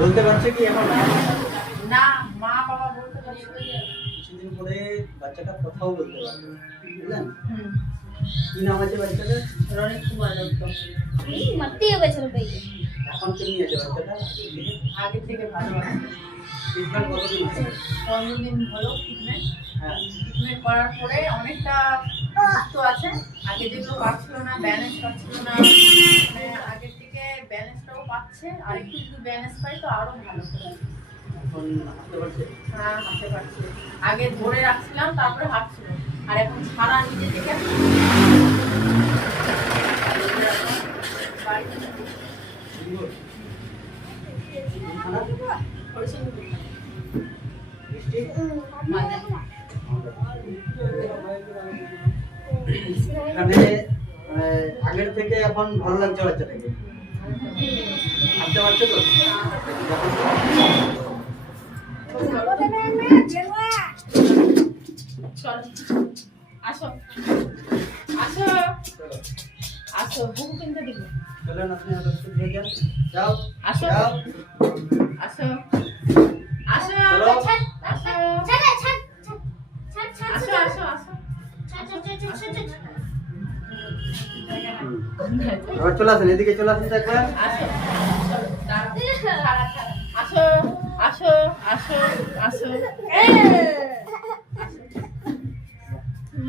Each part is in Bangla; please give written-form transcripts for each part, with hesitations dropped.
বলতে পারছে কি এখন? না, মা বাবা বলতে পারছে। কিছুদিন পরে বাচ্চাটা কথাও বলতে পারবে, বুঝলেন? কি নাম আছে বাচ্চাটার? রনিত কুমার দত্ত। এই মারতে গেছিল ভাই। এখন কেমনি আছে বাচ্চাটা? আগে থেকে ভালো আছে। ট্রিটমেন্ট কতদিন আছে? 15 দিন হলো ট্রিটমেন্ট। হ্যাঁ, ট্রিটমেন্ট করার পরে অনেকটা সুস্থ আছে। আগে যেগুলো পাচ্ছিল না, ব্যালেন্স পাচ্ছিল না, মানে আগের থেকে ব্যালেন্সটাও পাচ্ছে। আর একটু যদি ব্যালেন্স পাই তো আরো ভালো হবে। এখন হাঁটতে পারছে? হ্যাঁ, হাঁটতে পারছে। আগে ধরে রাখছিলাম, তারপরে হাঁটছিল। আর এখন ছাড়া নিজে থেকে বাড়িতে সুন্দর। খানা? মিষ্টি? মাঝে এখানে আগের থেকে এখন ভালো লাগছে বাচ্চাটাকে? হাঁটতে পারছে তো? চল, আসো আসো আসো, বুক কিনতে দিব। চলেন আপনি আর একটু দিয়ে যান। যাও, আসো যাও। আসো আসো চলো। আসো ছাড় ছাড় ছাড় ছাড় আসো আসো আসো। এবার চলে আসেন, এদিকে চলে আসেন তো একবার। আসো, চলো, দাঁড়াও। ছাড়া, ছাড়া। আসো আসো আসো আসো।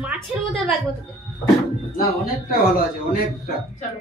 মাছের মধ্যে লাগবে তোকে। না, অনেকটা ভালো আছে, অনেকটা। চলো